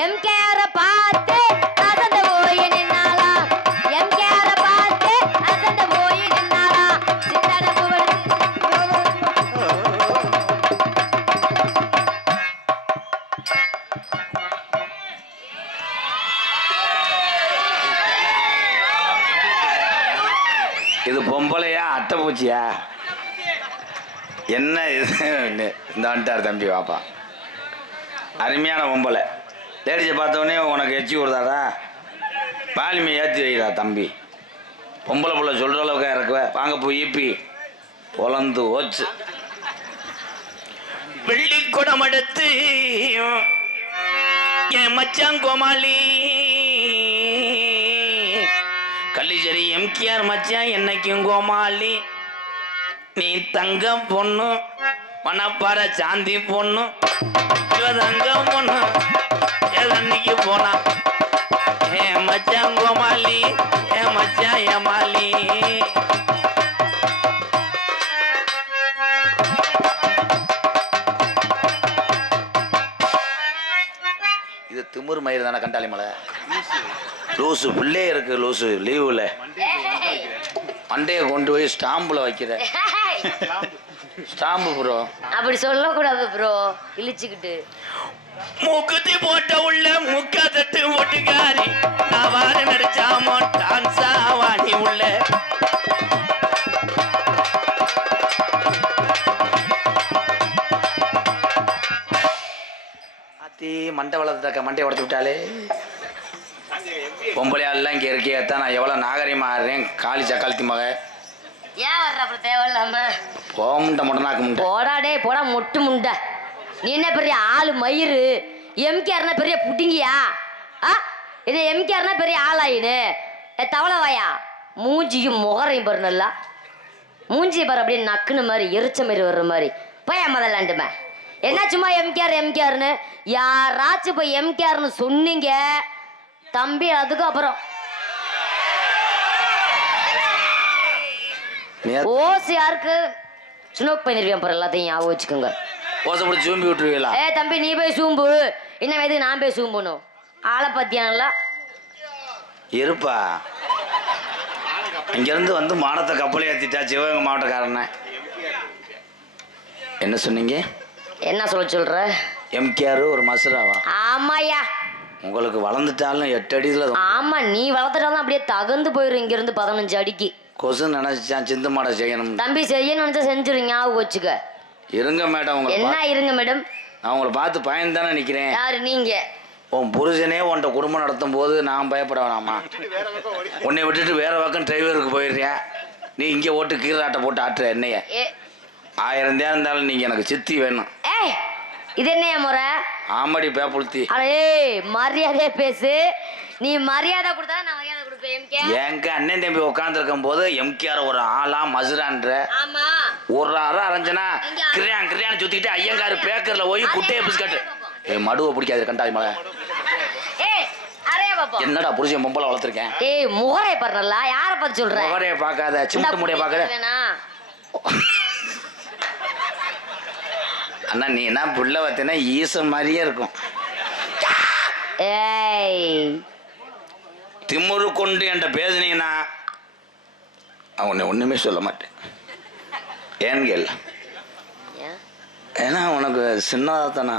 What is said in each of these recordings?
எம்கேர பார்த்து அசந்த போய் நின்னாளா எம்கேர பார்த்து அசந்த போய் நின்னாளா சித்தட புவன் இது பொம்பளையா அட்டை பூச்சியா என்ன இது இந்த வந்துட்டார் தம்பி வாப்பா அருமையான பொம்பளை லேடிஸை பார்த்தோன்னே உனக்கு எச்சி விடுதாடா பாலிமை ஏற்றி வைடா தம்பி பொம்பளை பிள்ளை சொல்கிற அளவுக்கு இறக்குவ வாங்க போய் ஈப்பி பொலந்து ஓச்சு வெள்ளிக்குடம் எடுத்து என் மச்சான் கோமாளி கள்ளிச்சேரி எம்கேஆர் மச்சான் என்னைக்கும் கோமாளி நீ தங்கம் பொண்ணு மணப்பாற சாந்தி பொண்ணு இவ தங்கம் பொண்ணு அன்னைக்கு போனா என் மச்சான் கோமாளி என் மச்சான் ஏமாளி இது திமிர் மயிர் தானே கண்டாளி மலை லூசு பிள்ளே இருக்கு லூசு லீவுல மண்டையை கொண்டு போய் ஸ்டாம்புல வைக்கிற ஸ்டாம்பு ப்ரோ அப்படி சொல்லக்கூடாது ப்ரோ இழிச்சுக்கிட்டு மூக்குத்தி போட்ட உள்ள முக்கா தட்டு ஒட்டுக்காரி நான் வார நடிச்சாமோ டான்ஸா வாடி உள்ள அத்தி மண்டை வளர்த்துக்க மண்டையை உடச்சு விட்டாலே பொம்பளையாலாம் இங்கே இருக்கியத்தான் நான் எவ்வளோ நாகரிகமா ஆடுறேன் காலி சக்காலத்தி மக ஏன் வர்ற அப்புறம் தேவையில்லாம போமுண்டை முட்டனாக்கு முண்டை போடாடே போடா மொட்டு முண்டை நீ என்ன பெரிய ஆளு மயிறு எம்கேர்னா பெரிய புட்டிங்கியா ஆ இது எம்கேர்னா பெரிய ஆளாயின்னு தவளை வாயா மூஞ்சியும் முகரையும் பாரு நல்லா மூஞ்சி பாரு அப்படியே நக்குன மாதிரி எரிச்ச மாதிரி வர்ற மாதிரி போய் முதலாண்டுமே என்ன சும்மா எம்கேர்னு யாராச்சும் போய் எம்கேர்னு சொன்னீங்க தம்பி அதுக்கு அப்புறம் ஓசி யாருக்கு ஸ்னோக் பண்ணிருவேன் அப்புறம் எல்லாத்தையும் ஞாபகம் வச்சுக்கோங்க ஓசை பிடிச்சி சூம்பி விட்டுருவீங்களா தம்பி நீ போய் சூம்பு இன்னும் எதுக்கு நான் போய் சூம்பணும் ஆளை பத்தியானல இருப்பா இங்கிருந்து வந்து மானத்தை கப்பலை ஏற்றிட்டா சிவகங்கை மாவட்டக்காரன என்ன சொன்னீங்க என்ன சொல்ற எம்கேஆர் ஒரு மசுராவா ஆமாயா உங்களுக்கு வளர்ந்துட்டாலும் 8 அடியில் ஆமா நீ வளர்த்துட்டாலும் அப்படியே தகந்து போயிடும் இங்க இருந்து 15 அடிக்கு கொசு நினைச்சான் சிந்து மாட செய்யணும் தம்பி செய்ய நினைச்சா செஞ்சிரு ஞாபகம் வச்சுக்க இருங்க மேடம் உங்களை என்ன இருங்க மேடம் நான் உங்களை பார்த்து பயந்து தானே நிற்கிறேன் யாரு நீங்க உன் புருஷனே உன்ட்ட குடும்பம் நடத்தும் போது நான் பயப்பட வேணாமா உன்னை விட்டுட்டு வேற பக்கம் டிரைவருக்கு போயிடுறியா நீ இங்கே ஓட்டு கீராட்டை போட்டு ஆட்டுற என்னைய 1000 தேரம் இருந்தாலும் நீங்க எனக்கு சித்தி வேணும் இது என்னையா முறை ஆமாடி பேப்புளுத்தி அடே மரியாதையா பேசு நீ மரியாதை கொடுத்தா நான் மரியாதை கொடுப்பேன் எங்க அண்ணன் தம்பி உட்காந்துருக்கும் போது எம்கேஆர் ஒரு ஆளா மசுரான்ற ஆமா ஒரு அரை அரைஞ்சனா கிரியான் கிரியான்னு சுத்திக்கிட்டு ஐயங்காரு பேக்கர்ல போய் குட்டையை பிஸ்கட்டு மடுவை பிடிக்காது கண்டாய் மலை என்னடா புருஷன் பொம்பளை வளர்த்துருக்கேன் முகரை பாருல யார பார்த்து சொல்ற முகரைய பார்க்காத சிமெண்ட் முடிய பார்க்காத அண்ணா நீ என்ன புள்ள வத்தினா ஈசன் மாதிரியே இருக்கும் திமுரு கொண்டு என்ற பேசுனீங்கன்னா அவனை ஒண்ணுமே சொல்ல மாட்டேன் ஏன்னு கேள்ல ஏன்னா உனக்கு சின்னதா தானே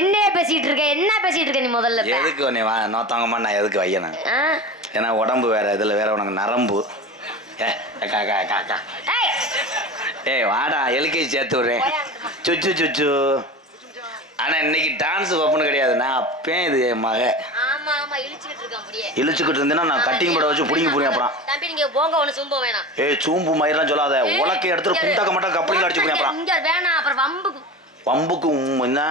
என்ன பேசிட்டு இருக்க என்ன பேசிட்டு இருக்க நீ முதல்ல எதுக்கு நீ நோத்தாங்கம்மா நான் எதுக்கு வையணும் ஏன்னா உடம்பு வேற இதுல வேற உனக்கு நரம்பு வாடா எல்கேஜி சேர்த்து விடுறேன் சுச்சு சுச்சு ஆனா இன்னைக்கு டான்ஸ் வைப்புன்னு கிடையாது நான் அப்பேன் இது என் மக இழுச்சுக்கிட்டு இருந்தேன்னா நான் கட்டிங் போட வச்சு புடிங்கி புரியும் அப்புறம் சூம்பு மயிரெல்லாம் சொல்லாத உலக்கை எடுத்துட்டு குண்டக்க மட்டும் கப்பலில் அடிச்சு புரியும் அப்புறம் வம்புக்கு என்ன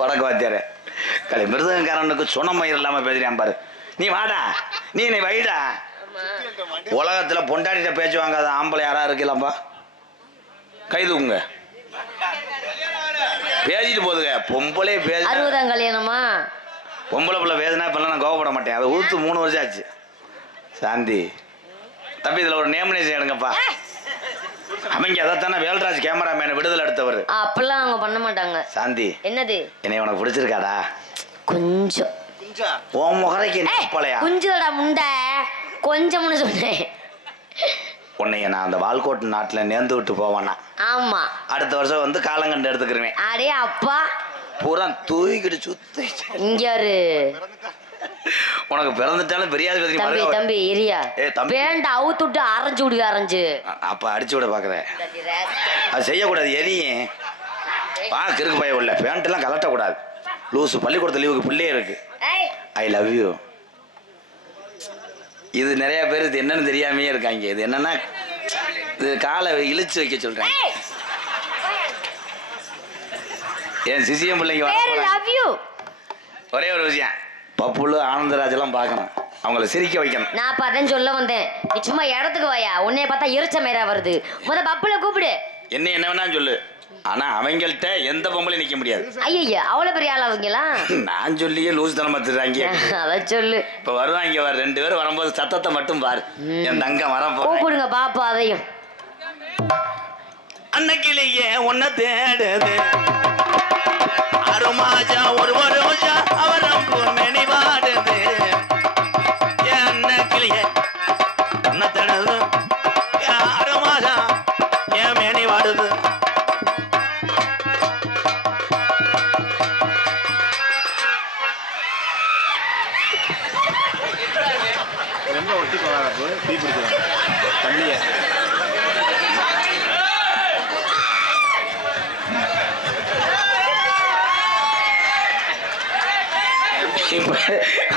வடக்கு வாத்தியாரு கலை மிருதங்காரனுக்கு சொன்ன மயிர் இல்லாம பேசுறியான் பாரு நீ வாடா நீ வைடா உலகத்துல பொண்டாட்டிட்ட பேச்சு வாங்காத ஆம்பளை யாரா இருக்கலாம்பா கைதுங்க பேசிட்டு போதுங்க பொம்பளை பேச 60 கல்யாணமா பொம்பளை பிள்ளை பேசினா இப்பெல்லாம் நான் கோவப்பட மாட்டேன் அதை ஊத்து 3 வருஷம் ஆச்சு சாந்தி தம்பி இதுல ஒரு நேமினேஷன் எடுங்கப்பா அவங்க அதைத்தானே வேல்ராஜ் கேமராமேன் விடுதலை எடுத்தவர். அப்பெல்லாம் அவங்க பண்ண மாட்டாங்க. சாந்தி, என்னது? என்னை உனக்கு பிடிச்சிருக்காடா? கொஞ்சம். உன் முகரைக்கு போலையா? குஞ்சுடா முண்டை, கொஞ்சம்னு சொன்னேன். உன்னைய நான் அந்த வால்கோட்டு நாட்டில் நேர்ந்து விட்டு போவானா? ஆமா, அடுத்த வருஷம் வந்து காலங்கண்டு எடுத்துக்கிறேன். அடே அப்பா, பூரா தூக்கிட்டு சுத்தி இங்க உனக்கு பிறந்துட்டாலும் பெரியாத தம்பி தம்பி இரியா வேண்ட அவுத்துட்டு அரைஞ்சு விடுங்க. அரைஞ்சு அப்ப அடிச்சு விட பாக்குறேன். அது செய்யக்கூடாது. எரியும் பாக்கு இருக்கு பைய உள்ள பேண்ட் எல்லாம் கலட்டக்கூடாது. லூசு பள்ளிக்கூடத்து லீவுக்கு பிள்ளையே இருக்கு. I love you. இது நிறைய பேர் இது என்னன்னு தெரியாமே இருக்காங்க. இது என்னன்னா இது காலை இழுச்சு வைக்க சொல்றேன். என் சிசியம் பிள்ளைங்க ஒரே ஒரு விஷயம், பப்புலு ஆனந்தராஜ் எல்லாம் பார்க்கணும், அவங்கள சிரிக்க வைக்கணும். நான் அப்ப அதான் சொல்ல வந்தேன். நீ சும்மா இடத்துக்கு வாயா, உன்னைய பார்த்தா எரிச்ச மேரா வருது. பப்புல கூப்பிடு. என்ன வேணா சொல்லு, ஆனா அவங்கள்ட்ட எந்த பொம்பளையும் நிக்க முடியாது. ஐயா அவ்வளவு பெரிய ஆள் அவங்களா? நான் சொல்லியே லூஸ் தனம் பார்த்துறாங்க. அதான் சொல்லு. இப்ப வருவாங்க, ரெண்டு பேரும் வரும்போது சத்தத்தை மட்டும் பாரு. என் தங்கம் வர கூப்பிடுங்க பாப்பா. அதையும் அன்னைக்கிலேயே உன்னை தேடுது அருமாஜா ஒரு ரோஜா அவரம் பூமணி வாடுது. அன்னைக்கிலேயே உன்னை தேடுது அருமாஜா என் மேனி வாடுது. ரொம்ப ஒட்டி போகாதப்போ டீ குடிக்கிறேன் தண்ணியை.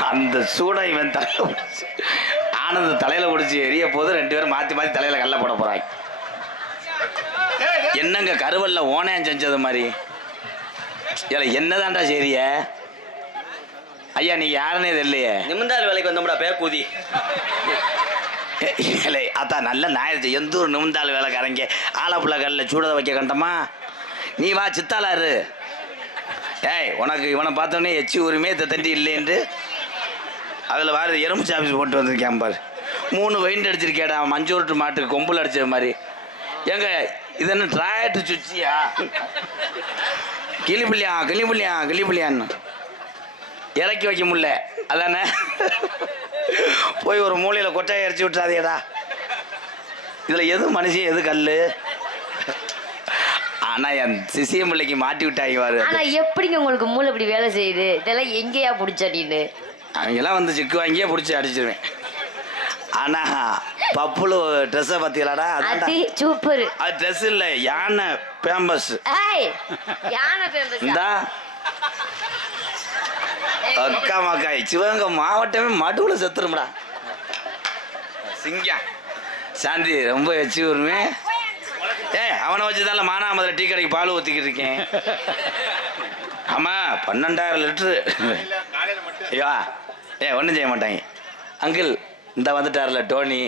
அந்த சூடை இவன் தலையில ஆனந்த தலையில குடிச்சு எரிய போது ரெண்டு பேரும் மாத்தி மாத்தி தலையில கல்ல போட போறாங்க. என்னங்க கருவல்ல ஓனையம் செஞ்சது மாதிரி. என்னதான்டா சரிய ஐயா, நீ யாருன்னே தெரியலையே. நிமிந்தாள் வேலைக்கு வந்தோம்டா பேக்கூதி. இல்லை அத்தா நல்ல நாயிடுச்சு. எந்த ஒரு நிமிந்தாள் வேலைக்காரங்க ஆலப்புள்ள கல்ல சூடதை வைக்க கண்டமா. நீ வா சித்தாளாரு. ஏய், உனக்கு இவனை பார்த்தோன்னே எச்சி உரிமையே தண்டி இல்லைன்ட்டு அதில் வேறு எறும்பு சாப்பிஸ் போட்டு வந்திருக்கேன் பாரு. 3 வைண்ட் அடிச்சிருக்கேடா மஞ்சூருட்டு மாட்டுக்கு கொம்புல அடிச்சது மாதிரி. ஏங்க இது என்ன டிராக்டர் சுச்சியா? கிளிப்புள்ளியான்னு இறக்கி வைக்க முடியல. அதானே போய் ஒரு மூலையில் கொட்டையை இறச்சி விட்டுறாதேடா. இதில் எது மனுஷன் எது கல்? ஆனா என் சிசியம் பிள்ளைக்கு மாட்டி விட்டாங்க பாரு. ஆனா எப்படிங்க உங்களுக்கு மூளை இப்படி வேலை செய்யுது? இதெல்லாம் எங்கேயா பிடிச்சடின்னு அவங்கெல்லாம் வந்து சிக்கு வாங்கியே பிடிச்சி அடிச்சிருவேன். ஆனா பப்புளு ட்ரெஸ்ஸை பத்தியலாடா, அது சூப்பர். அது ட்ரெஸ் இல்ல, யானை பேம்பஸ். யானை பேம்பஸ் இந்தா அக்கா மக்காய் சிவகங்கை மாவட்டமே மடுவுல செத்துரும்டா. சிங்கம் சாந்தி ரொம்ப வச்சு வருமே. அவனை வச்சுதான் மானாமதுரை டீ கடைக்கு பால் ஊற்றிக்கிட்டு இருக்கேன். ஆமா 12,000 லிட்டரு. ஐயா ஒன்றும் செய்ய மாட்டாங்க. அங்கிள் இந்த வந்துட்டார்ல டோனி.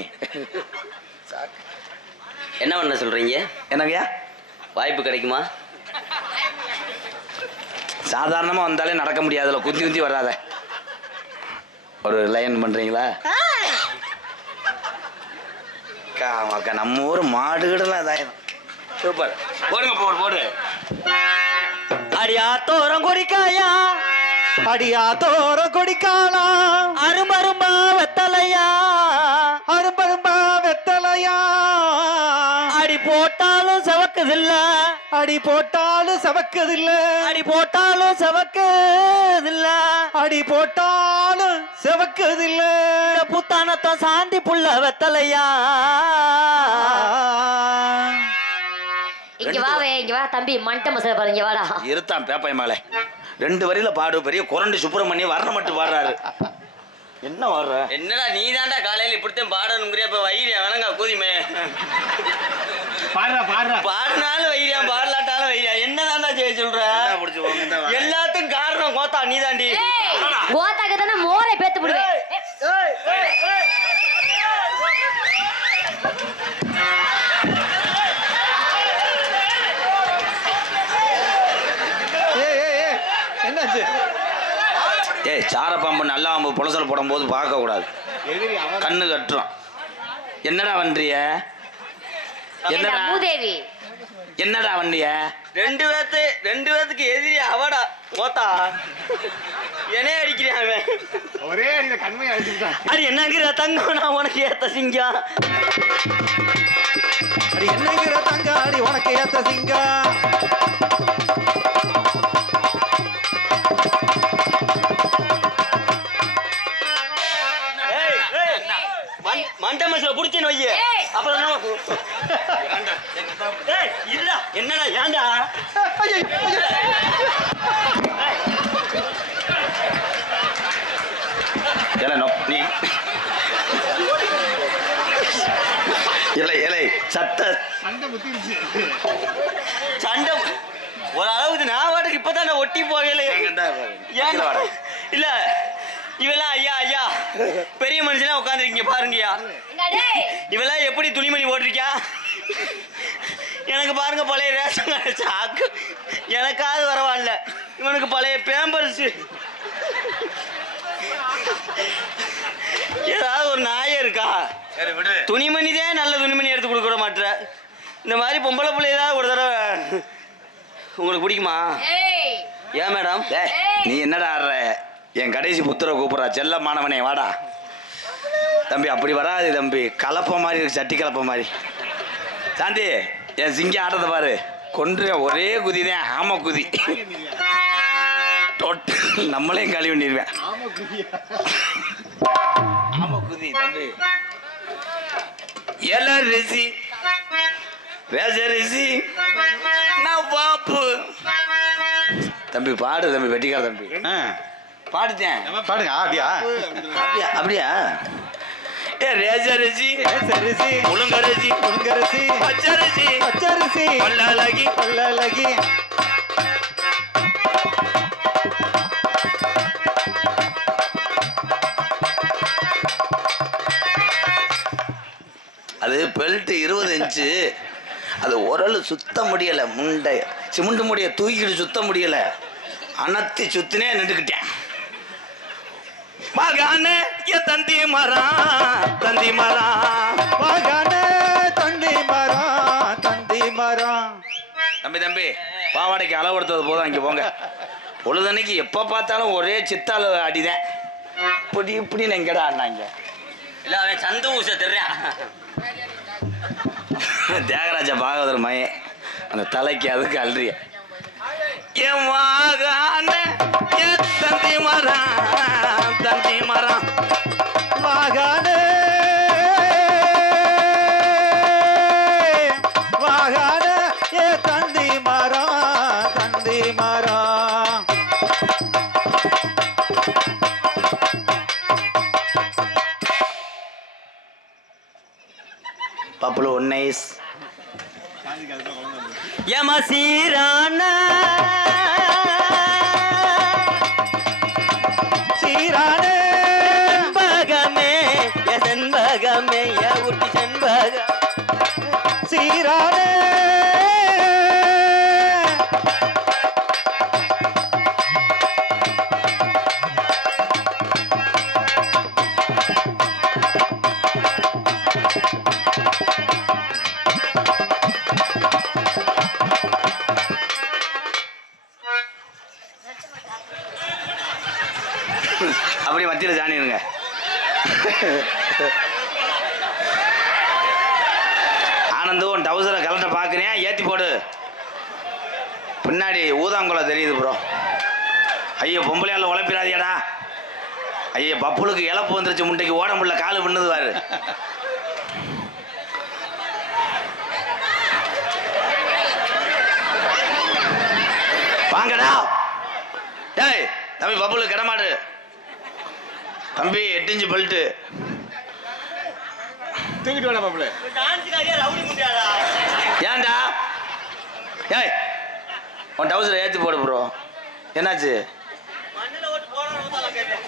என்ன பண்ண சொல்றீங்க? என்னங்கய்யா வாய்ப்பு கிடைக்குமா? சாதாரணமாக வந்தாலே நடக்க முடியாதுல, குந்தி குந்தி வராத. ஒரு லைன் பண்றீங்களா? அக்கா நம்ம ஊர் மாடுகிடலாம் இதாயிரும். சூப்பர், போடுங்க போடு. அடியா தோரம் கொடிக்காயா, அடியா தோரம் கொடிக்காலா, அரும்பரும்பா வெத்தலையா, அரும்பரும்பா வெத்தலையா, அடி போட்டாலும் செவக்குதில்ல, அடி போட்டாலும் செவக்குதில்ல, அடி போட்டாலும் செவக்குதில்ல, அடி போட்டாலும் செவக்குதில்ல, புத்தானத்தை சாந்தி புள்ள வெத்தலையா. இங்க வா தம்பி, மண்ட மசாலா பாரு. இங்க வாடா. இருத்தான் பேப்பை மேலே 2 வரியில பாடு. பெரிய குரண்டு சுப்பிரமணியம் வர்ணம் மட்டும் பாடுறாரு. என்ன வர்ற? என்னடா நீ தாண்டா காலையில இப்படித்தான் பாடணுங்கிறிய. இப்ப வைரியா வேணங்க கூதிமே பாடினாலும் வைரியா, பாடலாட்டாலும் வைரியா. என்னதான்டா செய்ய சொல்ற? எல்லாத்துக்கும் காரணம் கோத்தா நீ தாண்டி. கோத்தாக்கு தானே மோரை பேத்து விடுவேன். என்னாச்சு? சாரப்பாம்பு நல்லா புலசல் போடும் போது பார்க்க கூடாது, கண்ணு கட்டுறோம். என்னடா பண்றிய? என்னடா மூதேவி என்னடா வண்டிய ரெண்டு பேத்துக்கு எதிரி அவடா கோத்தா என்னைய அடிக்கிறான் அவன். ஒரே அடியில கண்மையை அடிச்சுட்டான். அடி என்னங்கிற தங்கம் நான் உனக்கு ஏத்த சிங்கம். அடி என்னங்கிற தங்க அடி உனக்கு ஏத்த சிங்கா. மண்ட மசில புடிச்சுன்னு வையே ஏய். அப்புறம் இல்ல என்னடா ஏன்டா நீ இலை இலை சட்ட சண்டை ஒரு அளவுக்கு நான் வாட்டுக்கு இப்பதான் நான் ஒட்டி போகல ஏன் இல்ல இவெல்லாம் ஐயா ஐயா பெரிய மனுஷனா உட்காந்துருக்கீங்க பாருங்கய்யா. இவெல்லாம் எப்படி துணிமணி போட்டிருக்கியா எனக்கு பாருங்க பழைய ரேஷன் கார்டு சாக்கு எனக்காவது பரவாயில்ல இவனுக்கு பழைய பேம்பர்ஸ் ஏதாவது ஒரு நாயம் இருக்கா துணிமணி தான் நல்ல துணிமணி எடுத்து கொடுக்க மாட்டேற இந்த மாதிரி பொம்பளை பிள்ளை ஏதாவது ஒரு தடவை உங்களுக்கு பிடிக்குமா ஏன் மேடம் நீ என்னடா ஆடுற என் கடைசி புத்திர கூப்பிட்றா செல்ல மாணவனே வாடா தம்பி அப்படி வராது தம்பி கலப்ப மாதிரி இருக்கு சட்டி கலப்ப மாதிரி சாந்தி என் சிங்க ஆட்டத்தை பாரு கொன்று ஒரே குதி தான் ஆம குதி நம்மளையும் கழுவி பண்ணிடுவேன் ஆம குதி தம்பி எல ரிசி ரேச ரிசி நான் பாப்பு தம்பி பாடு தம்பி வெட்டிக்கார தம்பி பாடுத்தேன் பாடுங்க அப்படியா அப்படியா ஏ ரேஜரிசி சரிசி உளுங்கரிசி உங்கரிசி பச்சரிசி பச்சரிசி பல்லழகி பல்லழகி அது பெல்ட் 20 இன்ச்சு அது உரல் சுத்த முடியல முண்டை சிமுண்டு முடிய தூக்கிட்டு சுத்த முடியல அனத்தி சுத்தினே நின்றுக்கிட்டேன் மகானே என் தந்தி மரம் மகனே தந்தி மரம் தந்தி மரம். தம்பி பாவாடைக்கு அளவு எடுத்தது போதும் இங்கே போங்க பொழுதன்னைக்கு எப்போ பார்த்தாலும் ஒரே சித்தால அடிதான் இப்படி எங்கடா ஆடினாங்க இல்ல அவன் சந்து ஊச தெரியான் தியாகராஜ பாகவதர் மயன் அந்த தலைக்கு அதுக்கு அல்றிய என் மகானே என் தந்தி மரம் மகனே மகனே ஏ தந்தி மரம் தந்தி மரம். பப்புளு ஒன்னைஸ் யமசீரான சீரானே செண்பகமே செண்பகமே ஊட்டி செண்பகம் சீரானே அப்படி மத்தியில் ஜானிருங்க ஆனந்து உன் டவுசரை கலட்ட பார்க்குறேன் ஏற்றி போடு பின்னாடி ஊதாங்குளம் தெரியுது ப்ரோ ஐயோ பொம்பளையால உழைப்பிடாதியாடா ஐயோ பப்புளுக்கு இழப்பு வந்துருச்சு முட்டைக்கு ஓட முடியல காலு பண்ணுது பாரு வாங்கடா டேய் தம்பி பப்புளுக்கு கிடமாடு தம்பி 8 இன்ச்சு பெல்ட்டு தூக்கிட்டு வேணா பாப்புல. ரவுடி முண்டியாடா ஏன்டா ஏய் உன் டவுசரை ஏற்றி போடு ப்ரோ என்னாச்சு மண்ணில் ஓட்டு போடணும் கேட்டேன்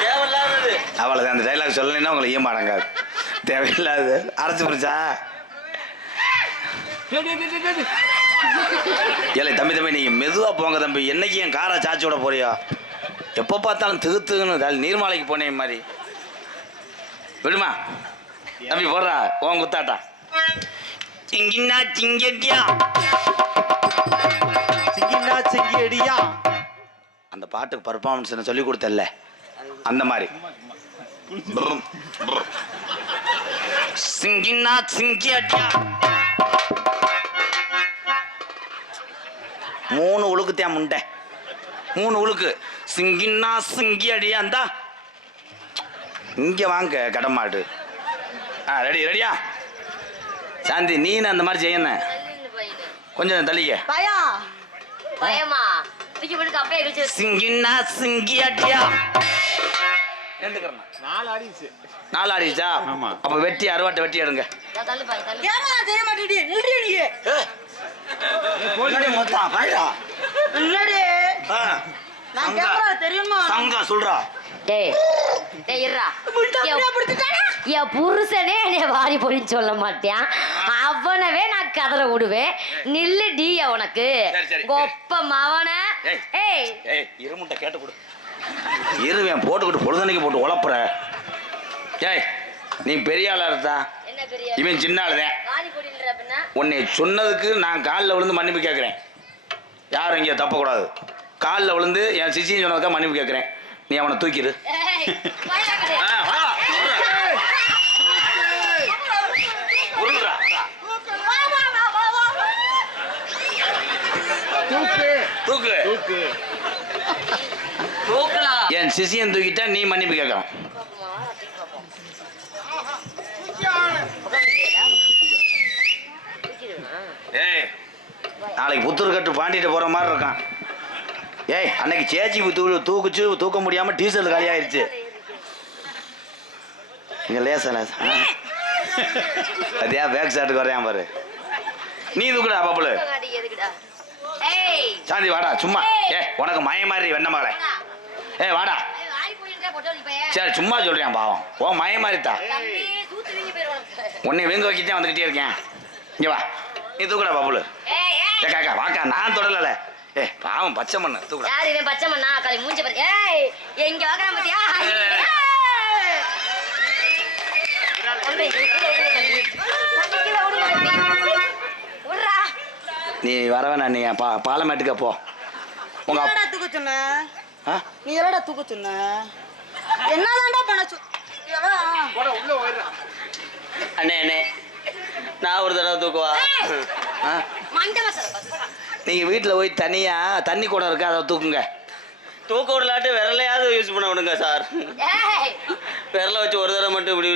தேவையில்லாதது அவ்வளோதான் அந்த டைலாக் சொல்லலைன்னா உங்களை ஈயம் அடங்காது தேவையில்லாது அரைச்சி பிடிச்சா ஏலே தம்பி நீங்கள் மெதுவாக போங்க தம்பி என்னைக்கு என் காரை சாச்சி விட போறியா எப்போ பார்த்தாலும் திகுத்துன்னு நீர்மாலைக்கு போனேன் மாதிரி விடுமா தம்பி போடுறா உன் குத்தாட்டா சிங்கின்னா சிங்கட்டியா சிங்கின்னா சிங்கியடியா. அந்த பாட்டுக்கு பர்ஃபார்மன்ஸ் சொல்லி கொடுத்தல்ல அந்த மாதிரி சிங்கின்னா சிங்கியட்டியா 3 உழுக்குத்தான் முண்டை 3 உழுக்கு சிங்கின்னா சிங்கி அடியா இருந்தா இங்க வாங்க கடமாடு. ரெடியா சாந்தி நீ அந்த மாதிரி செய்யணும். கொஞ்சம் தள்ளிக்க பயமா தூக்கி போட்டு அப்பயே கழிச்சு சிங்கின்னா சிங்கி அடியா 4 ஆடிச்சா. ஆமா. அப்ப வெட்டி அறுவாட்டை வெட்டி எடுங்க. தள்ளு பாய் தள்ளு சொல்றா டேய் இருடா. என் புருஷனே என்னைய வாரி போடின்னு சொல்ல மாட்டேன். அவனவே நான் கதற விடுவேன். நில்லு டி உனக்கு கொப்ப மவன. ஏய் இருமுட்டை கேட்டு கொடு. இருவேன் போட்டுக்கிட்டு பொழுதனைக்கு போட்டு உழப்புற. ஏய் நீ பெரிய ஆளா இருந்தா இவன் சின்ன ஆளுதான். உன்னை சொன்னதுக்கு நான் காலில் விழுந்து மன்னிப்பு கேட்குறேன். யாரும் இங்கே தப்பக்கூடாது. காலில் விழுந்து என் சிசின்னு சொன்னதுக்காக மன்னிப்பு கேட்குறேன். நீ அவனை தூக்கிடு. தூக்கு என் சிசியன் தூக்கிட்டா நீ மன்னிப்பு கேட்கலாம். ஏய் நாளைக்கு புத்தூர் கட்டு பாண்டிட்டு போற மாதிரி இருக்கான். ஏய் அன்னைக்கு சேச்சி தூக்குச்சு தூக்க முடியாம டீசல் காலி ஆயிடுச்சு. இங்க லேசா அதே பேக் ஷாட்டுக்கு வரையான் பாரு. நீ தூக்குடா பாப்புல. சாந்தி வாடா சும்மா. உனக்கு மய மாதிரி வெண்ண மகளே. வாடா. சரி சும்மா சொல்றேன் பாவம். ஓ மய மாதிரித்தா உன்னை வீங்க வைக்கிட்டே வந்துகிட்டே இருக்கேன். இங்க வா நீ தூக்குடா பாப்புல. காக்கா வாக்கா நான் தொடல. பாவம் பச்சை மண்ணு தூக்குடா. யார் இவன் பச்சை மண்ணா? காலை மூஞ்சி பாரு. எங்க வாக்குறான் பாத்தியா? நீ வரவேணா. நீ பாலமேட்டுக்க போ. உங்க தூக்க சொன்ன நீ எல்லடா தூக்க சொன்ன என்னதான்டா பண்ண அண்ணே அண்ணே நான் ஒரு தடவை தூக்குவா. நீங்க வீட்டுல போய் தனியா தண்ணி குடம் இருக்கு அதை தூக்குங்க. தூக்க விடலாட்டு விரலையாவது யூஸ் பண்ண விடுங்க சார். விரல வச்சு ஒரு தடவை மட்டும் இப்படி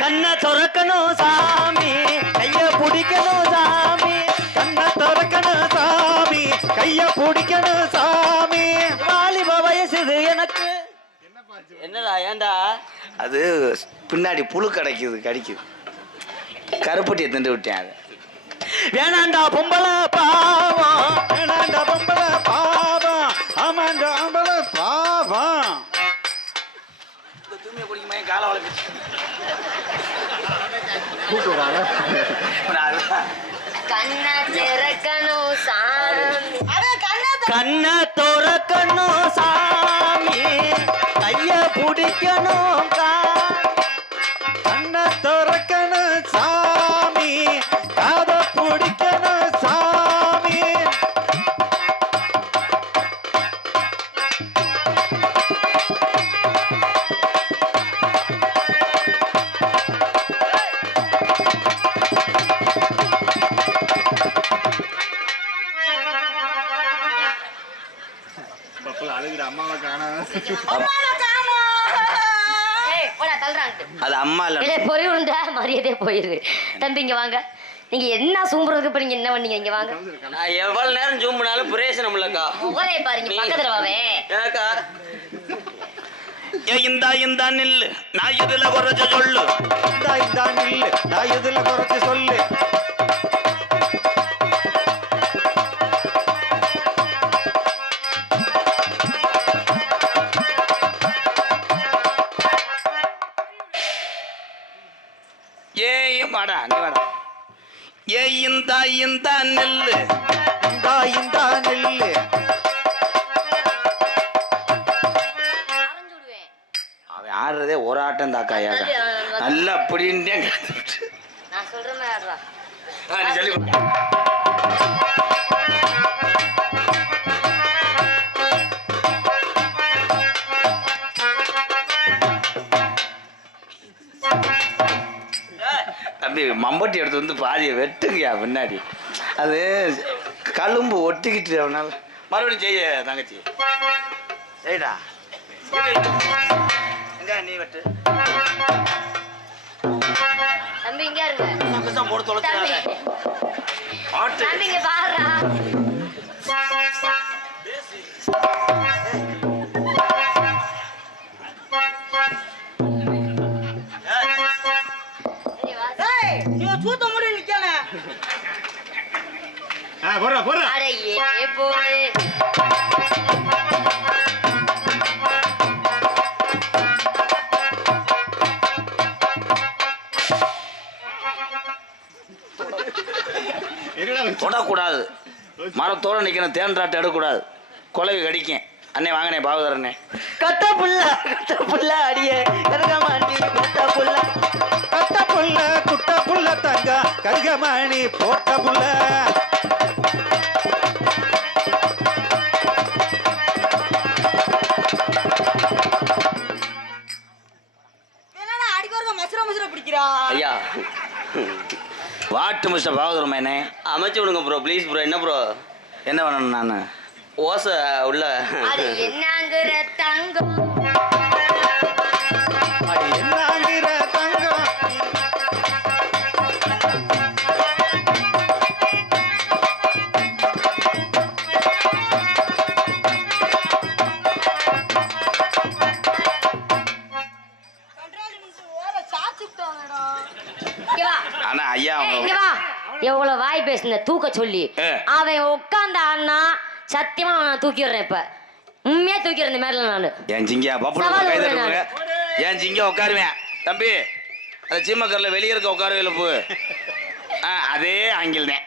கண்ணை திறக்கணும் சாமி கைய பிடிக்கணும் சாமி. கண்ணை திறக்கணும் சாமி கைய பிடிக்கணும் சாமி. வாலிப வயசு இது எனக்கு. என்னடா ஏண்டா அது பின்னாடி புழு கடிக்குது. கருப்பட்டியை திண்டு விட்டேன். அது வேணாண்டா பொம்பளை பாவம். வேணாண்டா பொம்பளை பாவம். ஆமாண்டா பொம்பளை பாவம். தூய்மையை குடிக்குமே காலை வளர்ச்சி கண்ணை திறக்கணும் சாமி கைய பிடிக்கணும். கண்ணை திறக்கணும் சாமி காத பிடிக்கணும் சாமி. அது அம்மா இல்ல பொறிவுண்டா மரியாதையே போயிரு. தம்பி இங்க வாங்க. நீங்க என்ன சூம்புறதுக்கு இப்ப நீங்க என்ன பண்ணீங்க? இங்க வாங்க. நான் எவ்வளவு நேரம் ஜூம் பண்ணாலும் பிரயோஜனம் இல்லக்கா. முகரை பாருங்க பக்கத்துல வாவே. ஏக்கா இந்த நில்லு நான் எதுல குறைச்சு சொல்லு. இந்த நில்லு நான் எதுல குறைச்சு சொல்லு. வாடா நீ வாடா. இந்த நெல்லு இந்த நெல்லு ஆடுறதே ஒரு ஆட்டம் தாக்காயா நல்லா அப்படின்ட்டே நான் சொல்ற மாதிரி ஆடுறா. நீ சொல்லி தம்பி மம்பட்டி எடுத்து வந்து பாதியை வெட்டுங்கயா பின்னாடி. அது கழும்பு ஒட்டிக்கிட்டு அவனால மறுபடியும் செய்ய தங்கச்சி செய்டா. எங்க நீ வெட்டு தம்பி இங்க இருங்க. போட்டு தம்பி தொலைச்சு தம்பி இங்க பாருடா. ஏய் நீ சூத்த முடி நிக்கானே. போடுறா அட ஏ போடு. தொடக்கூடாது. மரத்தோட நிக்கணும். தேன்றாட்டை எடுக்கக்கூடாது. கொலவி கடிக்கும். அண்ணே வாங்கண்ணே பாவதரண்ணே. கட்ட புள்ள அடியே கருகமாணி கட்ட புள்ள குட்ட புள்ள தங்க கருகமணி போட்ட புள்ள. என்னடா அடிக்கொருக்க மசுர பிடிக்கிறா. ஐயா வாட்டு மிஸ்டர் பாவதரமேனே அமைச்சு விடுங்க ப்ரோ ப்ளீஸ் ப்ரோ. என்ன ப்ரோ என்ன வேணும் நான் ஓசை உள்ள அது என்னங்கிற தங்கம். அது என்னங்கிற தங்கம். கண்ட்ரோல் மிஸ் ஓர சாச்சிட்டாங்கடா. இங்க வா. ஆனா ஐயா ஏய், இங்க வா. எவ்வளவு வாய் பேசுன தூக்க சொல்லி. அவன் உட்கார்ந்த அண்ணா சத்தியமா நான் தூக்கிடுறேன். இப்ப உண்மையா தூக்கிறேன் மேல நானு. என் சிங்கியா பப்புல சவால் கை விடுறேன் தட்டுங்க. என் சிங்கியா உட்காருவேன் தம்பி. அந்த சீமக்கரில் வெளியே இருக்க உட்கார இழுப்பு. அதே ஆங்கில் தான்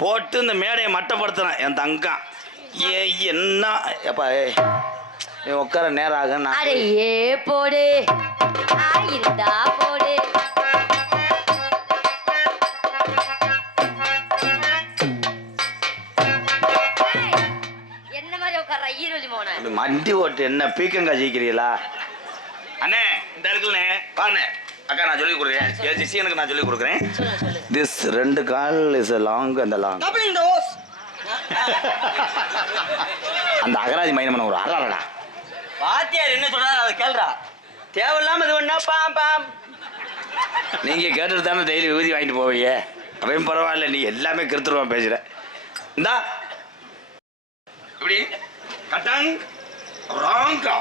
போட்டு இந்த மேடையை மட்டப்படுத்துறேன் என் தங்கம். ஏ என்ன எப்பா நீ உட்கார நேரம் ஆகும். நான் அட ஏ போடு. இருந்தா போடு. ஏய், என்ன மாதிரி உட்கார்ற ஈரோஜி மோன. அப்படி மண்டி ஓட்டு என்ன பீக்கங்கா ஜெயிக்கிறீங்களா அண்ணே? இந்த இருக்குல்லே பாருண்ணே. அக்கா நான் சொல்லி கொடுக்குறேன். என் சிஷியனுக்கு நான் சொல்லி கொடுக்குறேன். திஸ் 2 கால் இஸ் லாங் அந்த லாங். Doubling dose. அந்த அகராஜி மைனம் ஒரு அறடா. வாத்தியார் என்ன சொல்றாரு அதை கேள்றா. தேவையில்லாம இது ஒண்ணா பாம் பாம். நீங்க கேட்டுட்டு தானே டெய்லி விபூதி வாங்கிட்டு போவீங்க. அப்பயும் பரவாயில்ல. நீ எல்லாமே கிருத்துருவான் பேசுற. இந்தா இப்படி கட்டாங் ராங்கா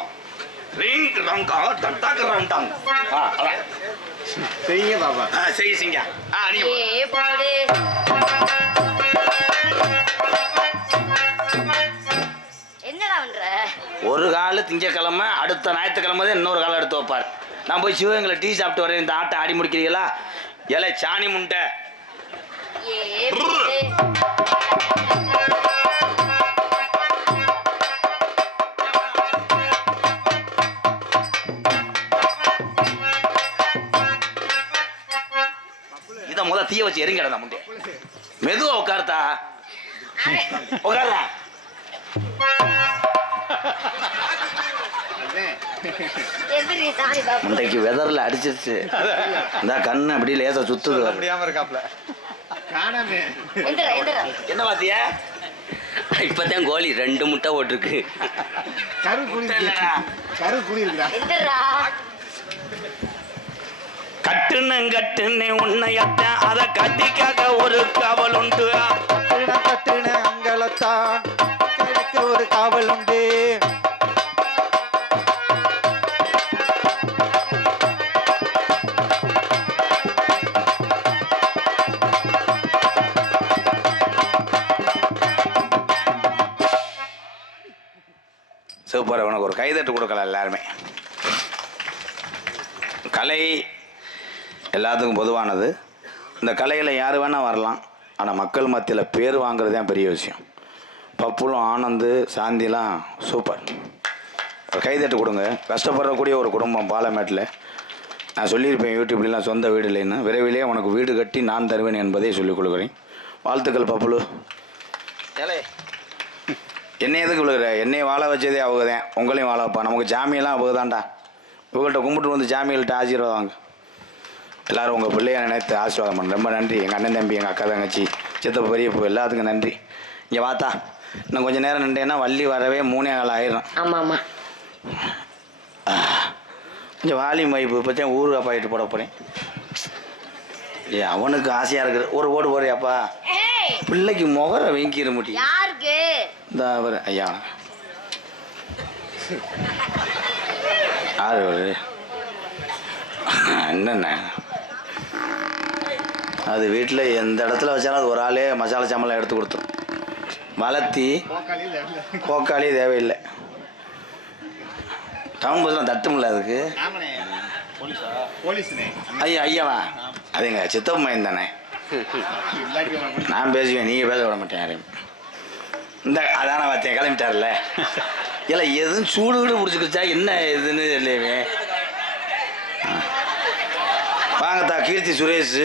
ரிங் ராங்கா டட்டாக் ராண்டாங். அதான் செய்ய பாப்பா. சரி சிங்கா. நீ ஏ போடு. என்னடா பண்ற? ஒரு கால திங்கக்கிழமை அடுத்த ஞாயிற்றுக்கிழமை தான் இன்னொரு காலம் எடுத்து வைப்பார். நான் போய் சிவகங்களை டீ சாப்பிட்டு வரேன். இந்த ஆட்டை ஆடி முடிக்கிறீங்களா? ஏலே சாணி முண்டை. ஏ போடு. இதை முத தீய வச்சு எரிங்கடா முண்டை. மெதுவா உட்காருத்தா. உட்காருடா. எதிரி சாணி பாப்பா. முண்டைக்கு வெதர்ல அடிச்சிருச்சு. இந்த கண்ணு அப்படி லேசா சுத்துது. முடியாம இருக்காப்ல. காணமே. எந்திரா எந்திரா. என்ன பாத்தியா? இப்பதான் கோழி 2 முட்டை போட்டிருக்கு. கரு குடி இருக்குடா. எந்திரா. கட்டுன்னு உன்னையத்த அத கட்டிக்காக ஒரு காவல் உண்டு. கட்டுன அங்கலத்தான் கிடைக்க ஒரு காவல் உண்டு. சூப்பர். உனக்கு ஒரு கைதட்டு கொடுக்கலாம் எல்லாருமே. கலை எல்லாத்துக்கும் பொதுவானது. இந்த கலையில் யார் வேணால் வரலாம். ஆனால் மக்கள் மத்தியில் பேர் வாங்குறது தான் பெரிய விஷயம். பப்புலும் ஆனந்து சாந்திலாம் சூப்பர். ஒரு கைதட்டு கொடுங்க. கஷ்டப்படக்கூடிய ஒரு குடும்பம் பாலமேட்டில். நான் சொல்லியிருப்பேன் யூடியூப்லாம் சொந்த வீடு இல்லைன்னு. விரைவிலே உனக்கு வீடு கட்டி நான் தருவேன் என்பதை சொல்லிக் கொடுக்குறேன். வாழ்த்துக்கள் பப்புலு. ஏலே என்னை எதுக்கு விழுகிற? என்னை வாழ வச்சதே அவங்க தான், உங்களையும் வாழ வைப்பா. நமக்கு ஜாமியெல்லாம் அவங்க தான்டா. இவங்கள்ட்ட கும்பிட்டு வந்து ஜாமியல்கிட்ட ஆசீர்வாதம் வாங்க. எல்லோரும் உங்கள் பிள்ளைய நினைத்து ஆசீர்வாதம் பண்ண ரொம்ப நன்றி. எங்கள் அண்ணன் தம்பி, எங்கள் அக்கா தங்கச்சி, சித்தப்ப பெரியப்போ எல்லாத்துக்கும் நன்றி. இங்கே வாத்தா, இன்னும் கொஞ்சம் நேரம் நின்றேன்னா வள்ளி வரவே 3 நாள் ஆயிடும். ஆமாம் ஆமாம். கொஞ்சம் வாலியும் வைப்பு பற்றி ஊருக்கு பாயிட்டு போட போகிறேன். அவனுக்கு ஆசையாக இருக்குது. ஒரு ஓடு போறியாப்பா? பிள்ளைக்கு முகர வீங்கிட முடியும். யாருக்கு? இந்த அவர் ஐயா யார் ஒரு என்னென்ன அது வீட்டில் எந்த இடத்துல வச்சாலும் அது ஒரு ஆளே மசாலா சாமெல்லாம் எடுத்து கொடுத்துரும். வளர்த்தி கோக்காளி தேவையில்லை. டவுன் பஸ்லாம் தட்டுமில்ல அதுக்கு. ஐயா ஐயாவா அதுங்க சித்தப்ப மையம் தானே. நான் பேசுவேன், நீங்கள் பேச விட மாட்டேன் யாரையும். இந்த அதான பார்த்தேன் கிளம்பிட்டார்ல. இல்லை எதுவும் சூடு வீடு பிடிச்சிக்கிச்சா என்ன இதுன்னு இல்லையே. வாங்கத்தா கீர்த்தி சுரேஷ்.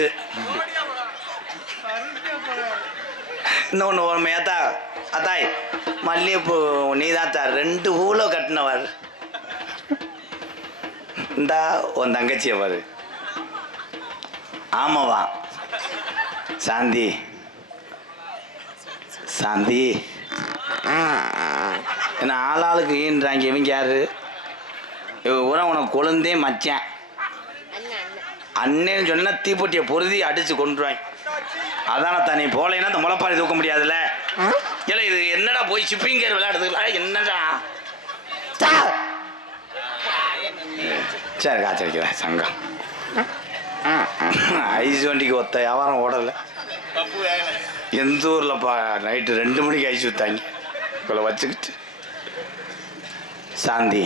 இன்னொன்று ஒரு மேத்தா அத்தாய் மல்லிகைப்பூ நீ தாத்தா 2 பூவில் கட்டினவர். இந்தா உன் தங்கச்சியை பாரு. ஆமாவா சாந்தி சாந்தி என்ன ஆளாளுக்கு ஈன்றாங்க. இவங்க யாரு? இவன் உனக்கு கொழுந்தே மச்சான். அண்ணேன்னு சொன்னா தீப்பொட்டியை பொருதி அடிச்சு கொண்டுருவாங்க. அதான தனி போலேன்னா இந்த முளைப்பாரி தூக்க முடியாதுல்ல. இல்லை இது என்னடா போய் ஷிப்பிங்கர் விளையாடுறதுல என்னடா சரி காய்ச்சடிக்கிறேன் சங்கம். ஐஸ் வண்டிக்கு ஒத்த வியாபாரம் ஓடலை. எந்த ஊர்லப்பா நைட்டு 2 மணிக்கு ஐஸ் ஊத்தாங்க இவ்வளோ வச்சுக்கிட்டு. சாந்தி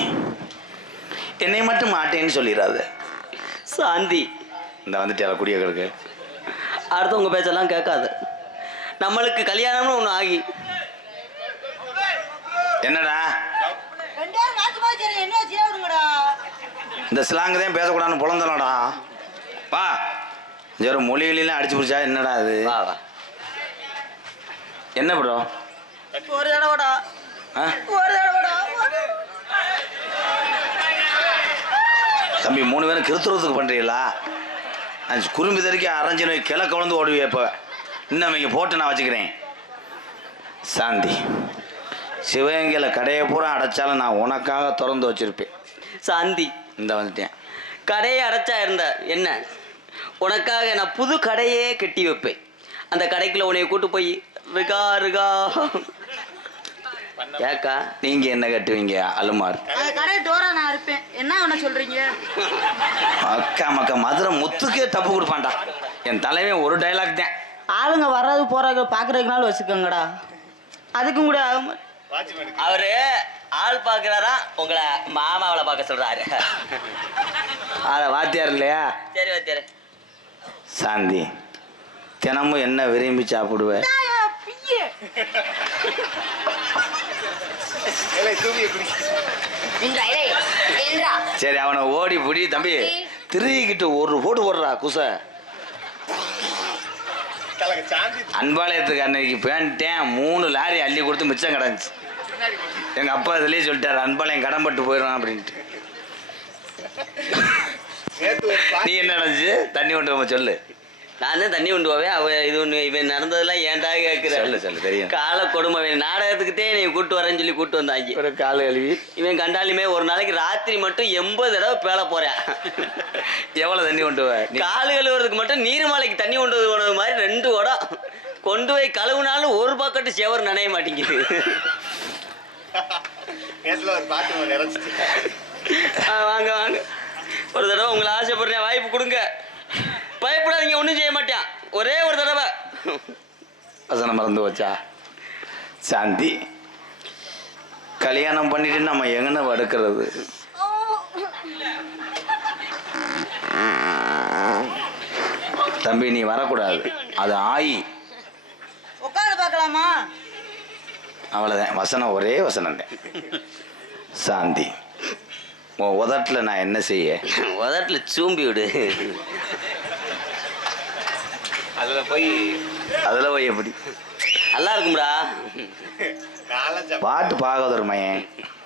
என்னை மட்டும் மாட்டேன்னு சொல்லிடாது. சாந்தி இந்த வந்துட்டு குடியர்களுக்கு அடுத்தவங்க பேச்செல்லாம் கேட்காது. நம்மளுக்கு கல்யாணம்னு ஒன்று ஆகி என்னடா இந்த ஸ்லாங்கு தான் பேசக்கூடாதுன்னு புலந்தலடா. வா ஜெரு மொழிகளெல்லாம் அடிச்சு பிடிச்சா என்னடா அது? வா வா. என்ன ப்ரோ? ஒரு தடவைடா ஒரு தடவைடா. தம்பி 3 பேரும் கிருத்துறதுக்கு பண்ணுறீங்களா? நான் குறும்பி தறிக்க அரைஞ்சு நோய் கிழக்க வளர்ந்து ஓடுவே. இப்போ இன்னும் இங்கே போட்டு நான் வச்சுக்கிறேன். சாந்தி சிவகங்கையில் கடையை பூரா அடைச்சாலும் நான் உனக்காக திறந்து வச்சுருப்பேன். சாந்தி இந்த வந்துட்டேன். கடையை அடைச்சா இருந்த என்ன, உனக்காக நான் புது கடையே கட்டி வைப்பேன். அந்த கடைக்குள்ள உன்னைய கூட்டு போய் ரிகா ரிகா ஏக்கா நீங்கள் என்ன கட்டுவீங்க? அலுமார் கடை டோரா நான் இருப்பேன். என்ன ஒன்று சொல்றீங்க? அக்கா மக்கா மதுரை முத்துக்கே தப்பு கொடுப்பான்டா. என் தலைவன் ஒரு டைலாக் தான். ஆளுங்க வர்றது போறாங்க பாக்குறதுக்குனாலும் வச்சுக்கோங்கடா. அதுக்கும் கூட ஆகும். அவரு ஆள் பாக்குறாரா, உங்களை மாமாவளை பார்க்க சொல்றாரு. வாத்தியார் இல்லையா? சரி வாத்தியாரு. சாந்தி தினமும் என்ன விரும்பி சாப்பிடுவேன்? சரி அவனை ஓடி புடி தம்பி. திருகிட்டு ஒரு போடு போடுறா குசை. அன்பாளையத்துக்கு அன்னைக்கு பேன்ட்டேன் 3 லாரி அள்ளி கொடுத்து மிச்சம் கிடந்துச்சு. எங்கள் அப்பா இதுலேயே சொல்லிட்டாரு அன்பாளையம் கடன்பட்டு போயிடும் அப்படின்ட்டு. நீ என்ன நடந்துச்சு? தண்ணி கொண்டு போக சொல்லு. நான் தான் தண்ணி கொண்டு போவேன். அவ இது ஒன்று இவன் நடந்ததெல்லாம் ஏன்டா கேட்குற? சொல்லு சொல்லு தெரியும். காலை கொடுமை. நாடகத்துக்குத்தே நீ கூட்டு வரேன்னு சொல்லி கூட்டு வந்தாங்க. ஒரு காலை கழுவி இவன் கண்டாலுமே ஒரு நாளைக்கு ராத்திரி மட்டும் 80 தடவை பேல போறேன். எவ்வளோ தண்ணி கொண்டு போவேன்? காலு கழுவுறதுக்கு மட்டும் நீர்மாலைக்கு தண்ணி கொண்டு போனது மாதிரி 2 குடம் கொண்டு போய் கழுவுனாலும் ஒரு பக்கெட்டு சேவர் நனைய மாட்டேங்குது. வாங்க வாங்க ஒரு தடவை உங்களை ஆசைப்படுறேன், வாய்ப்பு கொடுங்க. பயப்படாதீங்க, ஒன்றும் செய்ய மாட்டேன். ஒரே ஒரு தடவை. வசனம் மறந்து வச்சா? சாந்தி கல்யாணம் பண்ணிட்டு நம்ம எங்கன வடுக்கிறது? தம்பி நீ வரக்கூடாது, அது ஆயி. உட்காந்து பார்க்கலாமா? அவ்வளோதான் வசனம், ஒரே வசனம் தான். சாந்தி உன் உதட்டில் நான் என்ன செய்ய? உதட்டில் சூம்பி விடு. அதில் போய் அதில் போய் எப்படி நல்லா இருக்கும்டா. பாட்டு பாகதர் மையன்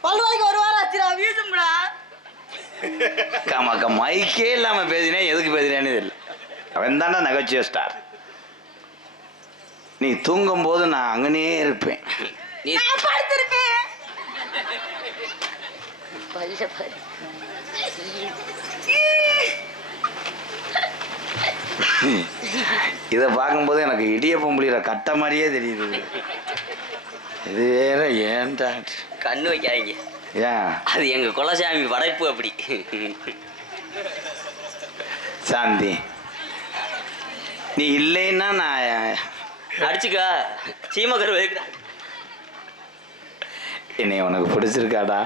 பல்வாய்க்கு ஒரு வாரம் ஆச்சுடா வீசும்டா. காமாக்கா மைக்கே இல்லாமல் பேசினேன், எதுக்கு பேசினேன்னு தெரியல. அவன் தாண்டா நகைச்சுவை ஸ்டார். நீ தூங்கும் போது நான் அங்கனே இருப்பேன். நீ நான் படுத்திருக்கேன். பல்ல பாரு. இதை பார்க்கும்போது எனக்கு இடியப்பம் புளியிற கட்ட மாதிரியே தெரியுது. இது வேற ஏன்டா கண்ணு வைக்காதீங்க. ஏன்? அது எங்க குலசாமி படைப்பு அப்படி. சாந்தி, நீ இல்லைன்னா நான் அடிச்சுக்கா. சீமக்கரு வைக்கிறா. என்னை உனக்கு பிடிச்சிருக்காடா?